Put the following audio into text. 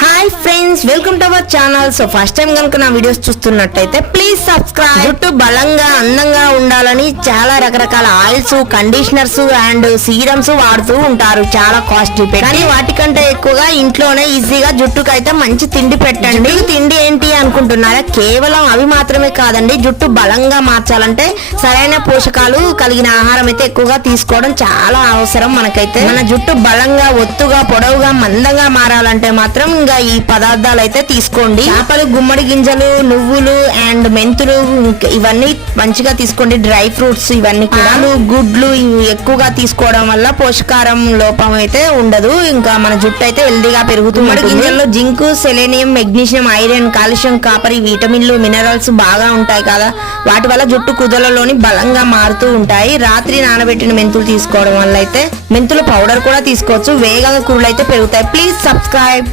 Hi friends, welcome to our channel. So first time కనుక నా videos చూస్తున్నట్టయితే please subscribe. జుట్టు బలంగా అందంగా ఉండాలని చాలా రకరకాల ఆయిల్స్, కండిషనర్స్ అండ్ సీరమ్స్ వాడుతూ ఉంటారు. చాలా కాస్ట్లీ, కానీ వాటికంటే ఎక్కువగా ఇంట్లోనే ఈజీగా జుట్టుకు అయితే మంచి తిండి పెట్టండి. తిండి ఏంటి అనుకుంటున్నారా? కేవలం అవి మాత్రమే కాదండి. జుట్టు బలంగా మార్చాలంటే సరైన పోషకాలు కలిగిన ఆహారం అయితే ఎక్కువగా తీసుకోవడం చాలా అవసరం. మనకైతే మన జుట్టు బలంగా, ఒత్తుగా, పొడవుగా, మందంగా మారాలంటే మాత్రం ఇంకా ఈ పదార్థాలు అయితే తీసుకోండి. చేపలు, గుమ్మడి గింజలు, నువ్వులు అండ్ మెంతులు ఇవన్నీ మంచిగా తీసుకోండి. డ్రై ఫ్రూట్స్ ఇవన్నీ కూడా, గుడ్లు ఇవి ఎక్కువగా తీసుకోవడం వల్ల పోషకారం లోపం అయితే ఉండదు. ఇంకా మన జుట్టు అయితే హెల్దీగా పెరుగుతుంది. గుమ్మడి గింజల్లో zinc, selenium, magnesium, iron, calcium, copper, విటమిన్లు, మినరల్స్ బాగా ఉంటాయి కదా. వాటి వల్ల జుట్టు కుదలలోని బలంగా మారుతూ ఉంటాయి. రాత్రి నానబెట్టిన మెంతులు తీసుకోవడం వల్ల అయితే మెంతులు పౌడర్ కూడా తీసుకోవచ్చు. వేగంగా కురులు అయితే పెరుగుతాయి. Please subscribe.